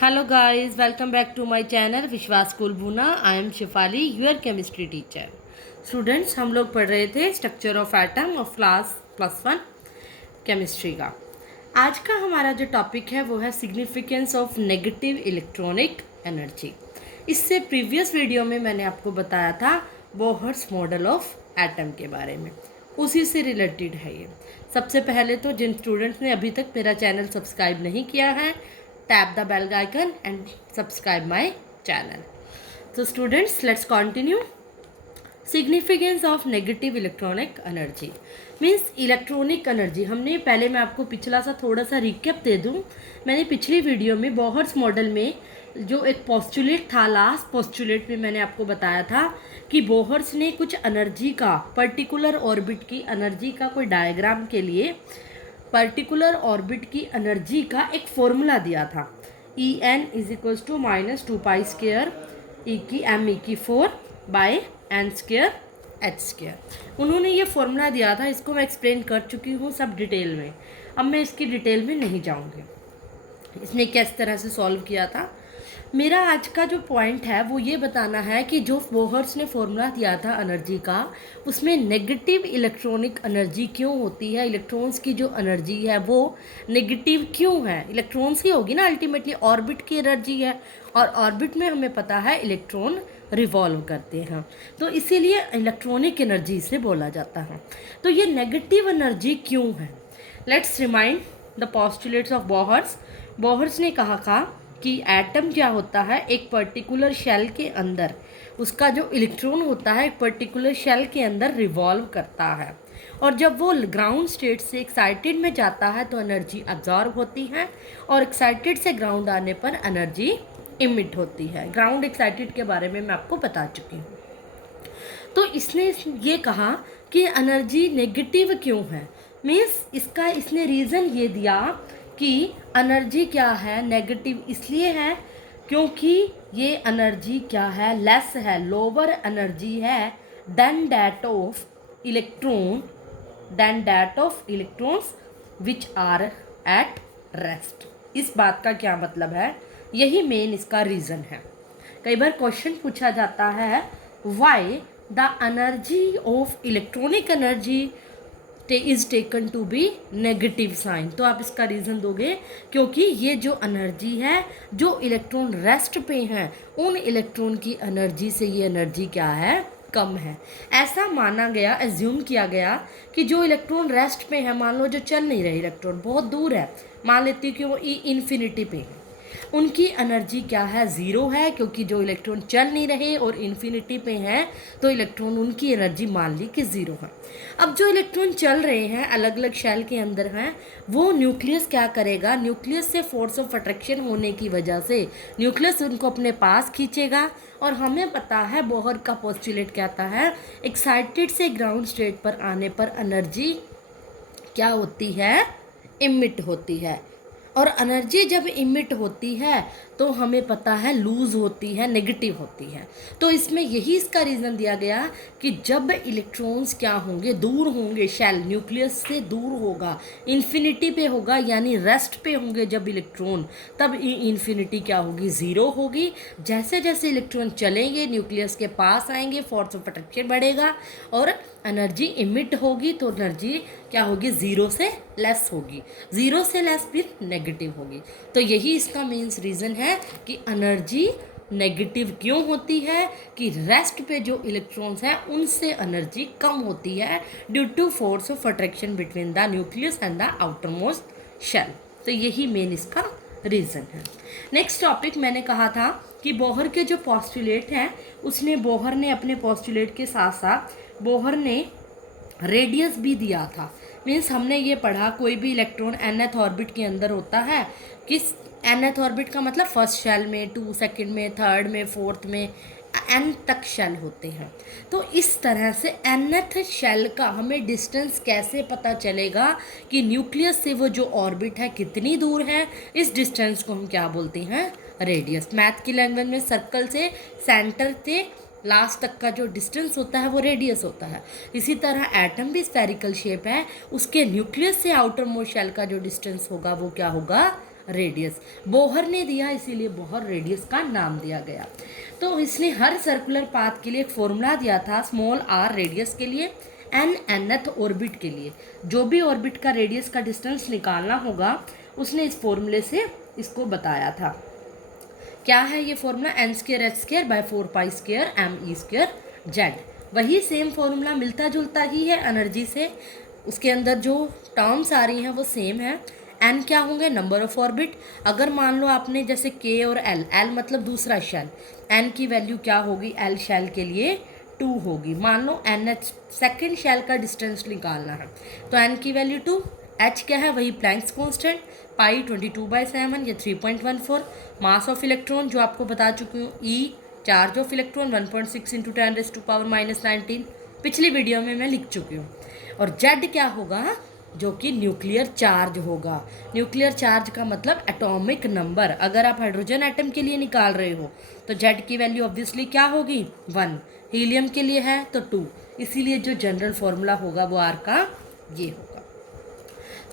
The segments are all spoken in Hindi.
Hello guys, welcome back to my channel विश्वास कुलबुना। I am Shifali, your chemistry teacher. Students, हम लोग पढ़ रहे थे structure of atom of class +1 chemistry का। आज का हमारा जो टॉपिक है वो है significance of negative electronic energy. इससे प्रीवियस वीडियो में मैंने आपको बताया था बोहर्स मॉडल ऑफ एटम के बारे में, उसी से रिलेटेड है ये। सबसे पहले तो जिन स्टूडेंट्स ने अभी तक मेरा चैनल सब्सक्राइब नहीं किया है, tap the bell icon and subscribe my channel. So students, let's continue. Significance of negative electronic energy means electronic energy. हमने पहले, मैं आपको पिछला सा थोड़ा सा रिकैप दे दूं। मैंने पिछली वीडियो में बोहर्स मॉडल में जो एक पोस्टुलेट था, लास्ट पोस्टुलेट में मैंने आपको बताया था कि बोहर्स ने कुछ एनर्जी का, पर्टिकुलर ऑर्बिट की एनर्जी का कोई डायग्राम के लिए पर्टिकुलर ऑर्बिट की एनर्जी का एक फॉर्मूला दिया था। E N is equals to -2π² E की एम ई की 4/n² h²। उन्होंने ये फॉर्मूला दिया था, इसको मैं एक्सप्लेन कर चुकी हूँ सब डिटेल में। अब मैं इसकी डिटेल में नहीं जाऊँगी, इसने किस तरह से सॉल्व किया था। मेरा आज का जो पॉइंट है वो ये बताना है कि जो बोहर्स ने फॉर्मूला दिया था एनर्जी का, उसमें नेगेटिव इलेक्ट्रॉनिक एनर्जी क्यों होती है। इलेक्ट्रॉन्स की जो एनर्जी है वो नेगेटिव क्यों है। इलेक्ट्रॉन्स ही होगी ना अल्टीमेटली, ऑर्बिट की एनर्जी है, और ऑर्बिट में हमें पता है इलेक्ट्रॉन रिवॉल्व करते हैं, तो इसीलिए इलेक्ट्रॉनिक एनर्जी इसे बोला जाता है। तो ये नेगेटिव एनर्जी क्यों है। Let's remind the postulates of Bohr's. Bohr's ने कहा था कि एटम क्या होता है, एक पर्टिकुलर शेल के अंदर उसका जो इलेक्ट्रॉन होता है एक पर्टिकुलर शेल के अंदर रिवॉल्व करता है, और जब वो ग्राउंड स्टेट से एक्साइटेड में जाता है तो एनर्जी अब्जॉर्ब होती है, और एक्साइटेड से ग्राउंड आने पर एनर्जी इमिट होती है। ग्राउंड एक्साइटेड के बारे में मैं आपको बता चुकी हूँ। तो इसने ये कहा कि एनर्जी नेगेटिव क्यों है, मीन्स इसने रीज़न ये दिया कि एनर्जी क्या है नेगेटिव इसलिए है क्योंकि ये एनर्जी क्या है, लेस है, लोअर एनर्जी है than that of electrons which are at rest. इस बात का क्या मतलब है, यही मेन इसका रीज़न है। कई बार क्वेश्चन पूछा जाता है why the energy of electronic energy is taken to be negative sign, तो आप इसका रीज़न दोगे क्योंकि ये जो एनर्जी है, जो इलेक्ट्रॉन रेस्ट पे हैं, उन इलेक्ट्रॉन की एनर्जी से ये एनर्जी क्या है, कम है। ऐसा माना गया, एज्यूम किया गया कि जो इलेक्ट्रॉन रेस्ट पे है, मान लो जो चल नहीं रहे इलेक्ट्रॉन, बहुत दूर है, मान लेती हूँ कि वो इन्फिनिटी पे है, उनकी एनर्जी क्या है, ज़ीरो है, क्योंकि जो इलेक्ट्रॉन चल नहीं रहे और इन्फिनिटी पे हैं तो इलेक्ट्रॉन, उनकी एनर्जी मान ली कि ज़ीरो है। अब जो इलेक्ट्रॉन चल रहे हैं, अलग अलग शेल के अंदर हैं, वो न्यूक्लियस क्या करेगा, न्यूक्लियस से फोर्स ऑफ अट्रैक्शन होने की वजह से न्यूक्लियस उनको अपने पास खींचेगा, और हमें पता है बोहर का पोस्टुलेट कहता है एक्साइटेड से ग्राउंड स्टेट पर आने पर एनर्जी क्या होती है, इमिट होती है, और एनर्जी जब इमिट होती है तो हमें पता है लूज़ होती है, नेगेटिव होती है। तो इसमें यही इसका रीज़न दिया गया कि जब इलेक्ट्रॉन्स क्या होंगे, दूर होंगे, शेल न्यूक्लियस से दूर होगा, इन्फिनिटी पे होगा, यानी रेस्ट पे होंगे जब इलेक्ट्रॉन, तब इन्फिनिटी क्या होगी, ज़ीरो होगी। जैसे जैसे इलेक्ट्रॉन चलेंगे, न्यूक्लियस के पास आएंगे, फोर्स ऑफ अट्रैक्शन बढ़ेगा और एनर्जी इमिट होगी, तो एनर्जी क्या होगी, ज़ीरो से लेस होगी। ज़ीरो से लेस भी नेगेटिव होगी। तो यही इसका मेंस रीज़न है कि एनर्जी नेगेटिव क्यों होती है, कि रेस्ट पे जो इलेक्ट्रॉन्स हैं उनसे एनर्जी कम होती है due to force of attraction between the nucleus and the outer most shell. तो यही मेन इसका रीज़न है। नेक्स्ट टॉपिक, मैंने कहा था कि बोहर के जो पोस्टुलेट हैं, बोहर ने अपने पोस्टुलेट के साथ साथ बोहर ने रेडियस भी दिया था। मीन्स हमने ये पढ़ा कोई भी इलेक्ट्रॉन nth ऑर्बिट के अंदर होता है, किस nth ऑर्बिट का मतलब फर्स्ट शेल में, 2 सेकंड में, थर्ड में, फोर्थ में, n तक शेल होते हैं। तो इस तरह से nth शेल का हमें डिस्टेंस कैसे पता चलेगा कि न्यूक्लियस से वो जो ऑर्बिट है कितनी दूर है, इस डिस्टेंस को हम क्या बोलते हैं, रेडियस। मैथ की लैंग्वेज में सर्कल से सेंटर से लास्ट तक का जो डिस्टेंस होता है वो रेडियस होता है। इसी तरह एटम भी स्फेरिकल शेप है, उसके न्यूक्लियस से आउटर मोस्ट शेल का जो डिस्टेंस होगा वो क्या होगा, रेडियस। बोहर ने दिया इसीलिए बोहर रेडियस का नाम दिया गया। तो इसने हर सर्कुलर पाथ के लिए एक फॉर्मूला दिया था, स्मॉल आर रेडियस के लिए, एन nth ऑर्बिट के लिए। जो भी ऑर्बिट का रेडियस का डिस्टेंस निकालना होगा उसने इस फॉर्मूले से इसको बताया था। क्या है ये formula? N square H square by 4π² m² Z. वही सेम फॉर्मूला मिलता जुलता ही है एनर्जी से, उसके अंदर जो टर्म्स आ रही हैं वो सेम है। एन क्या होंगे? Number of orbit. अगर मान लो आपने जैसे के और एल, एल मतलब दूसरा शेल, एन की वैल्यू क्या होगी? एल शेल के लिए 2 होगी। मान लो एन एच सेकेंड शेल का डिस्टेंस निकालना है तो एन की वैल्यू 2। एच क्या है? वही प्लैंक्स कांस्टेंट पाई 22/7, ये 3.14। मास ऑफ इलेक्ट्रॉन जो आपको बता चुकी हूँ, ई चार्ज ऑफ इलेक्ट्रॉन 1.6 × 10⁻⁻19, पिछली वीडियो में मैं लिख चुकी हूँ। और जेड क्या होगा? जो कि न्यूक्लियर चार्ज होगा। न्यूक्लियर चार्ज का मतलब एटॉमिक नंबर। अगर आप हाइड्रोजन एटम के लिए निकाल रहे हो तो जेड की वैल्यू ऑब्वियसली क्या होगी? 1। हीलियम के लिए है तो 2। इसीलिए जो जनरल फॉर्मूला होगा वो आर का ये होगा।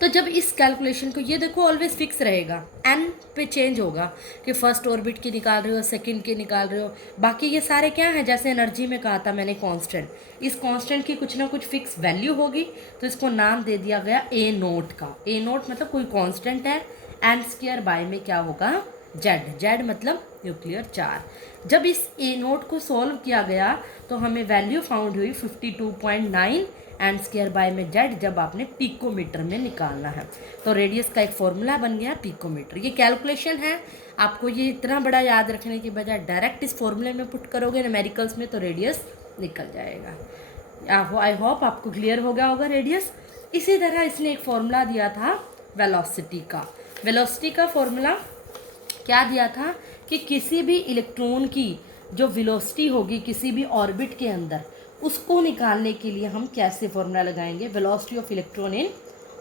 तो जब इस कैलकुलेशन को, ये देखो ऑलवेज फिक्स रहेगा, एन पे चेंज होगा कि फर्स्ट ऑर्बिट की निकाल रहे हो, सेकंड की निकाल रहे हो, बाकी ये सारे क्या हैं? जैसे एनर्जी में कहा था मैंने कांस्टेंट, इस कांस्टेंट की कुछ ना कुछ फिक्स वैल्यू होगी तो इसको नाम दे दिया गया ए नोट का। ए नोट मतलब कोई कांस्टेंट है, एन स्क्वायर बाय में क्या होगा? जेड। जेड मतलब न्यूक्लियर चार्ज। जब इस ए नोट को सॉल्व किया गया तो हमें वैल्यू फाउंड हुई 52.9 एन स्क्वायर बाय में जेड, जब आपने पिकोमीटर में निकालना है। तो रेडियस का एक फॉर्मूला बन गया पिकोमीटर। ये कैलकुलेशन है, आपको ये इतना बड़ा याद रखने की बजाय डायरेक्ट इस फॉर्मूले में पुट करोगे न्यूमेरिकल्स में तो रेडियस निकल जाएगा। आई होप आपको क्लियर हो गया होगा रेडियस। इसी तरह इसने एक फॉर्मूला दिया था वेलोसिटी का। वेलोसिटी का फॉर्मूला क्या दिया था कि किसी भी इलेक्ट्रॉन की जो वेलोसिटी होगी किसी भी ऑर्बिट के अंदर, उसको निकालने के लिए हम कैसे फॉर्मूला लगाएंगे? Velocity of electron in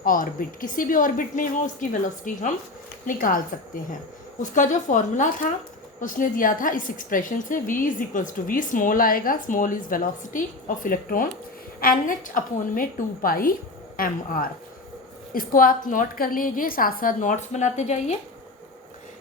orbit. किसी भी ऑर्बिट में हो उसकी वेलोसिटी हम निकाल सकते हैं। उसका जो फॉर्मूला था उसने दिया था इस एक्सप्रेशन से, v = v स्मॉल आएगा, small is velocity of electron, NH/2πmr। इसको आप नोट कर लीजिए, साथ साथ नोट्स बनाते जाइए।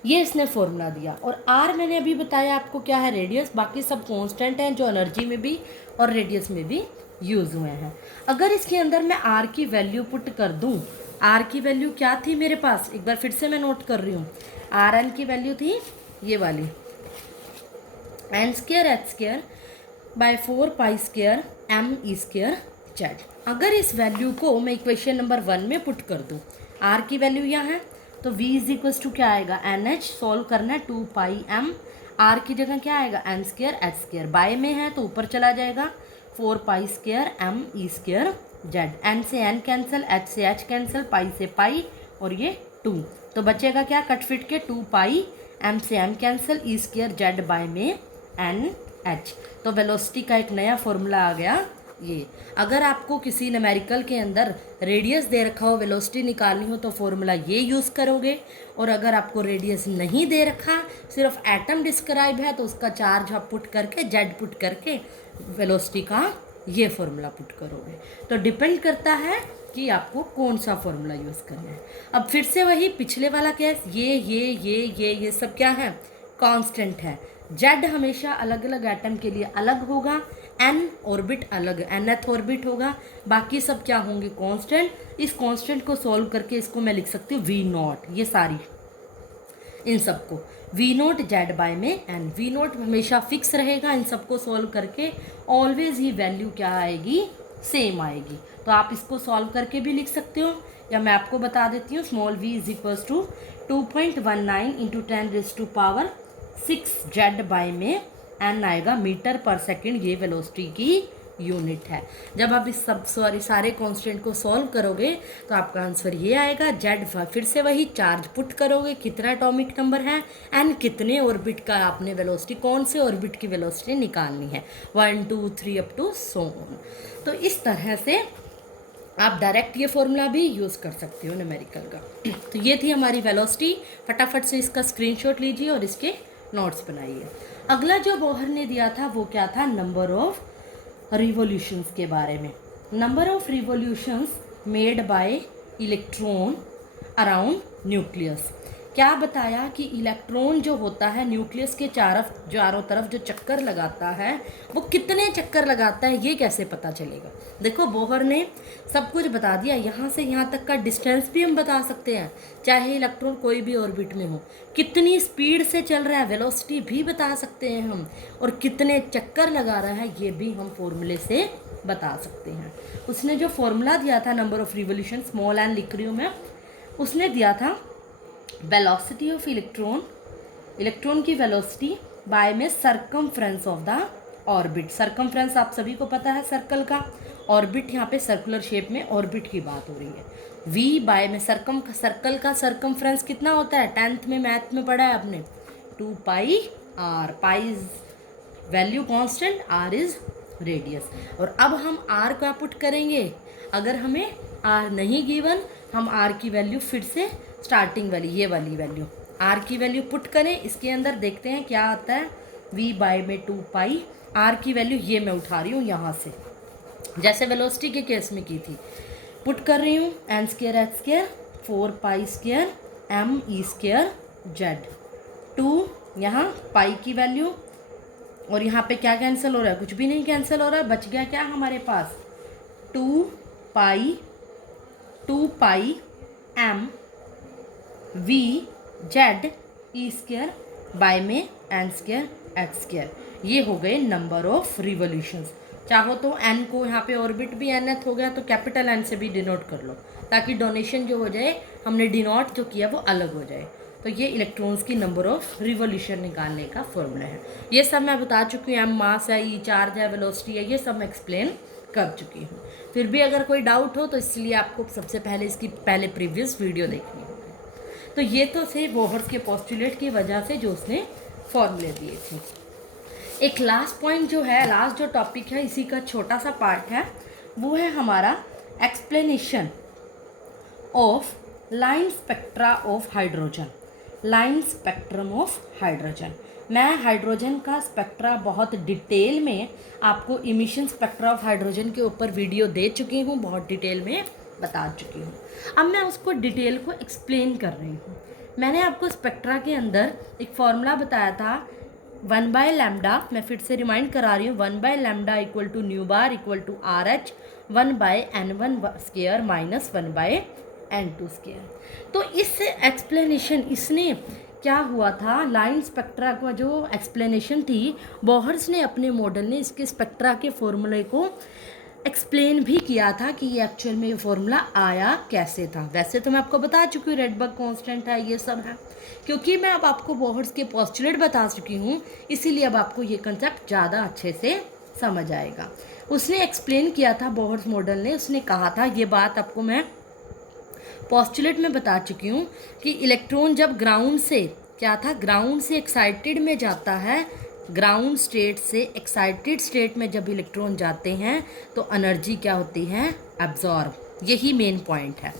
ये इसने फॉर्मूला दिया। और आर मैंने अभी बताया आपको क्या है? रेडियस। बाकी सब कांस्टेंट हैं जो एनर्जी में भी और रेडियस में भी यूज़ हुए हैं। अगर इसके अंदर मैं आर की वैल्यू पुट कर दूं, आर की वैल्यू क्या थी मेरे पास? एक बार फिर से मैं नोट कर रही हूँ। आर एन की वैल्यू थी ये वाली, n² h² bye 4π² m² Z. अगर इस वैल्यू को मैं इक्वेशन नंबर 1 में पुट कर दूं, आर की वैल्यू यहाँ है तो v = क्या आएगा? NH सॉल्व करना है 2πm, आर की जगह क्या आएगा? n² h², बाय में है तो ऊपर चला जाएगा 4π² m² जेड। n से n कैंसिल, h से h कैंसिल, पाई से पाई और ये 2, तो बचेगा क्या? कट फिट के 2π, m से m cancel, e² Z by में NH। तो वेलोसिटी का एक नया फॉर्मूला आ गया ये। अगर आपको किसी न्यूमेरिकल के अंदर रेडियस दे रखा हो, वेलोसिटी निकालनी हो तो फॉर्मूला ये यूज़ करोगे। और अगर आपको रेडियस नहीं दे रखा, सिर्फ एटम डिस्क्राइब है, तो उसका चार्ज आप पुट करके, जेड पुट करके वेलोसिटी का ये फॉर्मूला पुट करोगे। तो डिपेंड करता है कि आपको कौन सा फॉर्मूला यूज़ करना है। अब फिर से वही पिछले वाला केस, ये सब क्या है? कांस्टेंट है। जेड हमेशा अलग अलग एटम के लिए अलग होगा, एन ऑर्बिट अलग, nth ऑर्बिट होगा, बाकी सब क्या होंगे? कांस्टेंट। इस कांस्टेंट को सॉल्व करके इसको मैं लिख सकती हूँ v0, ये सारी इन सबको v0 जेड बाय में n। v0 हमेशा फिक्स रहेगा, इन सबको सॉल्व करके ऑलवेज ही वैल्यू क्या आएगी? सेम आएगी। तो आप इसको सॉल्व करके भी लिख सकते हो, या मैं आपको बता देती हूँ, स्मॉल v = 2.19 × 10⁻6 जेड बाय में n आएगा मीटर पर सेकंड। ये वेलोसिटी की यूनिट है। जब आप इस सब सारे कांस्टेंट को सॉल्व करोगे तो आपका आंसर ये आएगा। जेड फिर से वही चार्ज पुट करोगे, कितना एटॉमिक नंबर है, एन कितने ऑर्बिट का आपने वेलोसिटी, कौन से ऑर्बिट की वेलोसिटी निकालनी है, 1 2 3 अप टू सो ऑन। तो इस तरह से आप डायरेक्ट ये फॉर्मूला भी यूज़ कर सकते हो न्यूमेरिकल का। तो ये थी हमारी वेलोसिटी। फटाफट से इसका स्क्रीनशॉट लीजिए और इसके नोट्स बनाइए। अगला जो बोहर ने दिया था वो क्या था? नंबर ऑफ रिवॉल्यूशंस के बारे में। Number of revolutions made by electron around nucleus. क्या बताया कि इलेक्ट्रॉन जो होता है न्यूक्लियस के चारों तरफ जो चक्कर लगाता है वो कितने चक्कर लगाता है, ये कैसे पता चलेगा। देखो बोहर ने सब कुछ बता दिया, यहाँ से यहाँ तक का डिस्टेंस भी हम बता सकते हैं, चाहे इलेक्ट्रॉन कोई भी ऑर्बिट में हो, कितनी स्पीड से चल रहा है वेलोसिटी भी बता सकते हैं हम, और कितने चक्कर लगा रहा है ये भी हम फॉर्मूले से बता सकते हैं। उसने जो फॉर्मूला दिया था number of revolution, small n लिख रही हूँ मैं, उसने दिया था वेलोसिटी ऑफ इलेक्ट्रॉन की वेलोसिटी बाय में circumference of the orbit. Circumference आप सभी को पता है सर्कल का, ऑर्बिट यहाँ पे सर्कुलर शेप में ऑर्बिट की बात हो रही है। v बाय में सर्कल का सरकमफ्रेंस कितना होता है, 10th में मैथ में पढ़ा है आपने, 2 पाई r, pi is value constant, r is radius. और अब हम r का पुट करेंगे, अगर हमें r नहीं गिवन, हम r की वैल्यू फिर से स्टार्टिंग वाली ये वाली वैल्यू r की वैल्यू पुट करें, इसके अंदर देखते हैं क्या आता है, v बाय में 2 पाई, r की वैल्यू ये मैं उठा रही हूँ यहाँ से, जैसे वेलोसिटी के केस में की थी, पुट कर रही हूँ N square H square 4 pi square M E square Z, 2 यहाँ पाई की वैल्यू, और यहाँ पे क्या कैंसिल हो रहा है, कुछ भी नहीं कैंसिल हो रहा है, बच गया क्या हमारे पास 2 pi M V Z E square by में एन स्क्वायर एच स्क्वायर, ये हो गए नंबर ऑफ रिवोल्यूशंस। चाहो तो n को यहाँ पे ऑर्बिट भी nth हो गया तो कैपिटल N से भी डिनोट कर लो, ताकि डोनेशन जो हो जाए, हमने डिनोट जो किया वो अलग हो जाए। तो ये इलेक्ट्रॉन्स की नंबर ऑफ रिवोल्यूशन निकालने का फॉर्मूला है। ये सब मैं बता चुकी हूँ, m मास है, e चार्ज है, वेलोसिटी है, ये सब मैं एक्सप्लेन कर चुकी हूँ। फिर भी अगर कोई डाउट हो तो इसलिए आपको सबसे पहले इसकी प्रीवियस वीडियो देखनी होगी। तो ये तो थे बोहर्स के पोस्टुलेट की वजह से जो उसने फॉर्मूले दिए थे। एक लास्ट पॉइंट जो है, लास्ट जो टॉपिक है, इसी का छोटा सा पार्ट है, वो है हमारा explanation of line spectra of hydrogen. Line spectrum of hydrogen, मैं हाइड्रोजन का स्पेक्ट्रा बहुत डिटेल में आपको इमिशन स्पेक्ट्रा ऑफ हाइड्रोजन के ऊपर वीडियो दे चुकी हूँ, बहुत डिटेल में बता चुकी हूँ। अब मैं उसको डिटेल को एक्सप्लेन कर रही हूँ। मैंने आपको स्पेक्ट्रा के अंदर एक फॉर्मूला बताया था 1 बाय लैम्डा, मैं फिर से रिमाइंड करा रही हूँ, 1 by lambda equal to nu bar equal to R H 1 by n1 square minus 1 by n2 square. तो इस एक्सप्लेनेशन, इसने क्या हुआ था, लाइन स्पेक्ट्रा का जो एक्सप्लेनेशन थी, बोहर्स ने अपने मॉडल ने इसके स्पेक्ट्रा के फॉर्मूले को एक्सप्लेन भी किया था कि ये एक्चुअल में ये फॉर्मूला आया कैसे था। वैसे तो मैं आपको बता चुकी हूँ, रेडबर्ग कांस्टेंट है, ये सब है, क्योंकि मैं अब आपको बोहर्स के पोस्टुलेट बता चुकी हूँ, इसीलिए अब आपको ये कंसेप्ट ज़्यादा अच्छे से समझ आएगा। उसने एक्सप्लेन किया था बोहर्स मॉडल ने, उसने कहा था, ये बात आपको मैं पोस्टुलेट में बता चुकी हूँ कि इलेक्ट्रॉन जब ग्राउंड से, क्या था, ग्राउंड से एक्साइटेड में जाता है, ग्राउंड स्टेट से एक्साइटेड स्टेट में जब इलेक्ट्रॉन जाते हैं तो एनर्जी क्या होती है, एब्जॉर्ब, यही मेन पॉइंट है।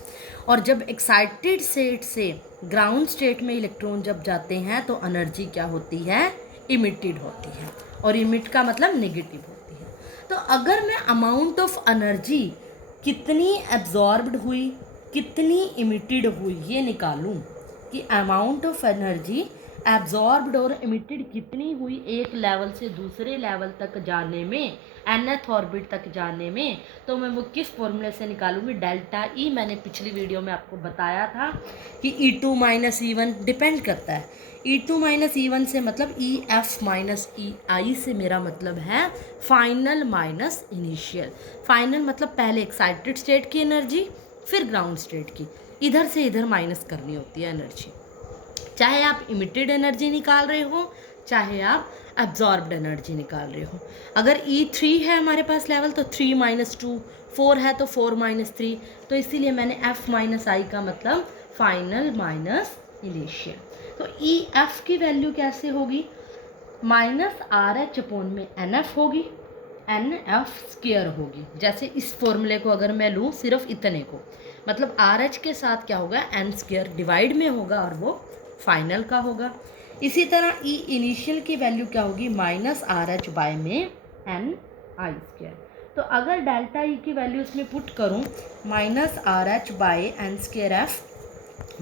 और जब एक्साइटेड स्टेट से ग्राउंड स्टेट में इलेक्ट्रॉन जब जाते हैं तो एनर्जी क्या होती है, इमिटेड होती है, और इमिट का मतलब नेगेटिव होती है। तो अगर मैं अमाउंट ऑफ एनर्जी कितनी एब्जॉर्ब्ड हुई, कितनी इमिटेड हुई, ये निकालूं कि अमाउंट ऑफ एनर्जी एब्जॉर्ब्ड और इमिटेड कितनी हुई एक लेवल से दूसरे लेवल तक जाने में, nth ऑर्बिट तक जाने में, तो मैं वो किस फॉर्मूले से निकालूंगी, डेल्टा ई। मैंने पिछली वीडियो में आपको बताया था कि E2 माइनस E1 डिपेंड करता है। E2 माइनस E1 से मतलब EF माइनस EI से मेरा मतलब है फाइनल माइनस इनिशियल। फाइनल मतलब पहले एक्साइटेड स्टेट की एनर्जी, फिर ग्राउंड स्टेट की, इधर से इधर माइनस करनी होती है एनर्जी। चाहे आप इमिटेड एनर्जी निकाल रहे हो, चाहे आप एब्जॉर्ब्ड एनर्जी निकाल रहे हो। अगर E3 है हमारे पास लेवल तो 3 माइनस 2, 4 है तो 4 माइनस 3, तो इसीलिए मैंने F माइनस आई का मतलब फाइनल माइनस इनिशियल। तो EF की वैल्यू कैसे होगी, माइनस RH अपॉन में NF होगी, NF स्क्वायर होगी। जैसे इस फॉर्मूले को अगर मैं लूँ सिर्फ इतने को, मतलब RH के साथ क्या होगा, N स्क्वायर डिवाइड में होगा और वो फाइनल का होगा। इसी तरह ई इनिशियल की वैल्यू क्या होगी, माइनस RH बाय में NI स्क्वायर। तो अगर डेल्टा ई की वैल्यू इसमें पुट करूँ, minus RH by N square F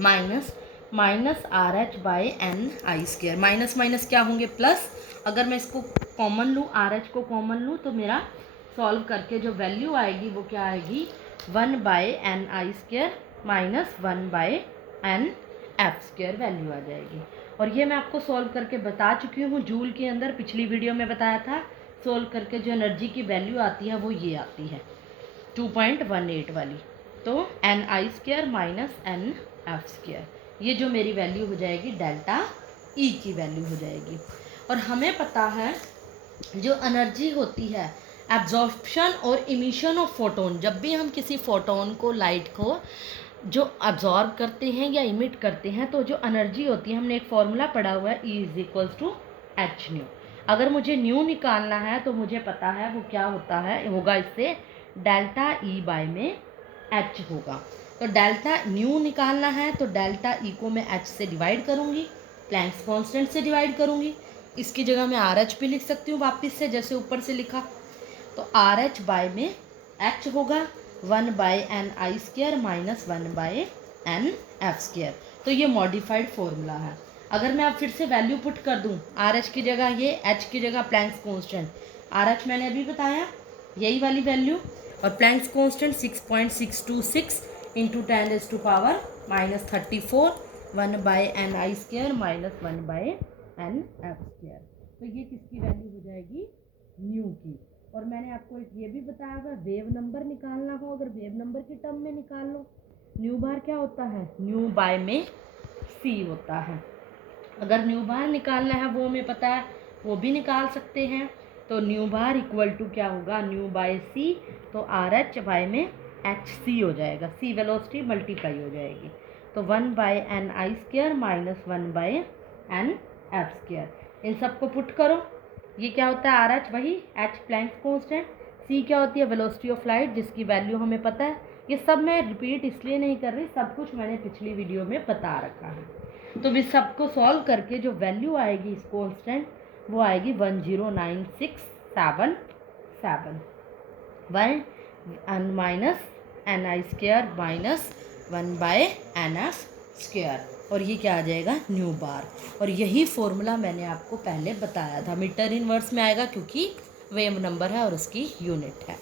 minus minus R H by N I square. Minus minus क्या होंगे प्लस। अगर मैं इसको कॉमन लूँ, आर एच को कॉमन लूँ, तो मेरा सॉल्व करके जो वैल्यू आएगी वो क्या आएगी, 1 by N I square minus 1 by N F square value आ जाएगी। और ये मैं आपको सॉल्व करके बता चुकी हूँ जूल के अंदर, पिछली वीडियो में बताया था। सॉल्व करके जो एनर्जी की वैल्यू आती है वो ये आती है 2.18 वाली। तो N I square minus N F square, ये जो मेरी वैल्यू हो जाएगी डेल्टा ई की वैल्यू हो जाएगी। और हमें पता है जो एनर्जी होती है एब्जॉर्प्शन और इमिशन ऑफ फोटोन, जब भी हम किसी फोटोन को, लाइट को जो अब्जॉर्ब करते हैं या इमिट करते हैं, तो जो एनर्जी होती है, हमने एक फॉर्मूला पढ़ा हुआ है E is equals to H nu. अगर मुझे न्यू निकालना है तो मुझे पता है वो क्या होता है, होगा इससे डेल्टा ई बाय में एच होगा। तो डेल्टा न्यू निकालना है तो डेल्टा ई को मैं एच से डिवाइड करूँगी, प्लैंक्स कांस्टेंट से डिवाइड करूँगी। इसकी जगह मैं आर एच भी लिख सकती हूँ वापस से, जैसे ऊपर से लिखा। तो आर एच बाय में एच होगा 1 by N I square minus 1 by N F square. तो ये मॉडिफाइड फॉर्मूला है। अगर मैं अब फिर से वैल्यू पुट कर दूँ, आर एच की जगह ये, एच की जगह प्लैंक्स कांस्टेंट। आर एच मैंने अभी बताया यही वाली वैल्यू, और Planck's constant 6.626 into 10⁻⁻34 1 by N I square minus 1 by N F square. तो ये किसकी वैल्यू हो जाएगी, न्यू की। और मैंने आपको एक ये भी बताया था, वेव नंबर निकालना हो अगर वेव नंबर की टर्म में निकाल लो। न्यू बार क्या होता है, न्यू बाय में सी होता है। अगर न्यू बार निकालना है वो हमें पता है, वो भी निकाल सकते हैं। तो न्यू बार इक्वल टू क्या होगा, न्यू बाय सी, तो आर एच बाय में एच सी हो जाएगा, सी वेलोसिटी मल्टीप्लाई हो जाएगी। तो 1 by N I square minus 1 by N F square. इन सबको पुट करो। ये क्या होता है, आर एच वही, एच प्लैंक्स कांस्टेंट, सी क्या होती है वेलोसिटी ऑफ लाइट जिसकी वैल्यू हमें पता है। ये सब मैं रिपीट इसलिए नहीं कर रही, सब कुछ मैंने पिछली वीडियो में बता रखा है। तो इस सबको सॉल्व करके जो वैल्यू आएगी इस कांस्टेंट वो आएगी 10967 1 minus N I square minus 1 by N F square. और ये क्या आ जाएगा, न्यू बार। और यही फॉर्मूला मैंने आपको पहले बताया था, मीटर इनवर्स में आएगा क्योंकि वेव नंबर है और उसकी यूनिट है।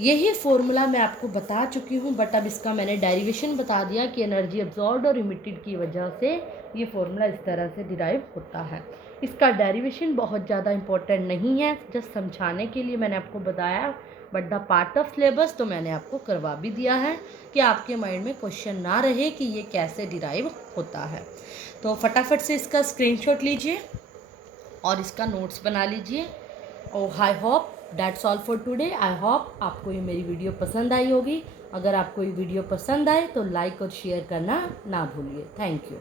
यही फॉर्मूला मैं आपको बता चुकी हूँ, बट अब इसका मैंने डेरिवेशन बता दिया कि एनर्जी अब्जॉर्ब्ड और इमिटेड की वजह से ये फॉर्मूला इस तरह से डिराइव होता है। इसका डेरिवेशन बहुत ज़्यादा इंपॉर्टेंट नहीं है, जस्ट समझाने के लिए मैंने आपको बताया, but the part of syllabus तो मैंने आपको करवा भी दिया है कि आपके माइंड में क्वेश्चन ना रहे कि ये कैसे डिराइव होता है। तो फटाफट से इसका स्क्रीनशॉट लीजिए और इसका नोट्स बना लीजिए। और I hope that's all for today. I hope आपको ये मेरी वीडियो पसंद आई होगी। अगर आपको ये वीडियो पसंद आए तो लाइक और शेयर करना ना भूलिए। Thank you.